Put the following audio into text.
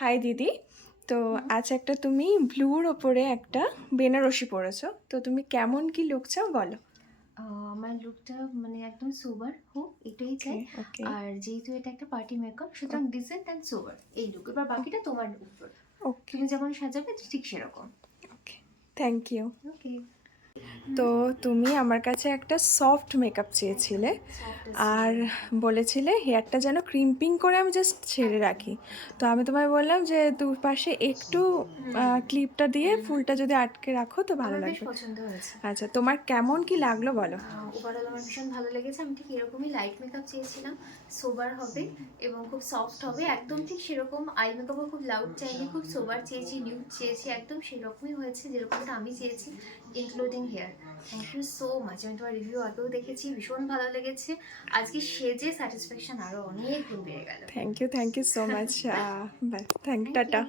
High দিদি। তো আজ একটা তুমি ব্লুর ওপরে একটা বেনারসি পরেছো, তো তুমি কেমন কি লুক চাও বলো। আমার লুকটা মানে একদম সোবার হোক এটাই ওকে চাই। ওকে আর যেহেতু এটা একটা পার্টি মেকআপ সুতরাং ডিসেন্ট অ্যান্ড সোবার এই লুক, এবার বাকিটা তোমার উপর। ওকে তুমি যেমন সাজাবে ঠিক সেরকম। ওকে, থ্যাংক ইউ। ওকে। তো তুমি আমার কাছে একটা সফট মেকআপ চেয়েছিলে সফট আর বলেছিলে হেয়ারটা যেন ক্রিম্পিং করে আমি জাস্ট ছেড়ে রাখি। তো আমি তোমায় বললাম যে দুপাশে একটু ক্লিপটা দিয়ে ফুলটা যদি আটকে রাখো তো ভালো আমার বেশ লাগবে। পছন্দ হয়েছে। আচ্ছা, তোমার কেমন কি লাগলো বলো। ওভারঅল আমার ভীষণ ভালো লেগেছে। আমি ঠিক এরকমই লাইট মেকআপ চেয়েছিলাম, সোবার হবে এবং খুব সফট হবে, একদম ঠিক সেরকম। আই মেকআপও খুব লাউড চাইনি, খুব সোবার চেয়েছি, নিউড চেয়েছি, একদম সেরকমই হয়েছে যেরকমটা আমি চেয়েছি, including hair. Thank you so much. আমি তোমার রিভিউ আগেও দেখেছি, ভীষণ ভালো লেগেছে। আজকে সেজে স্যাটিসফ্যাকশন আরও অনেক গুণ বেড়ে গেল। Thank you so much. Bye, thank thank you. Tata.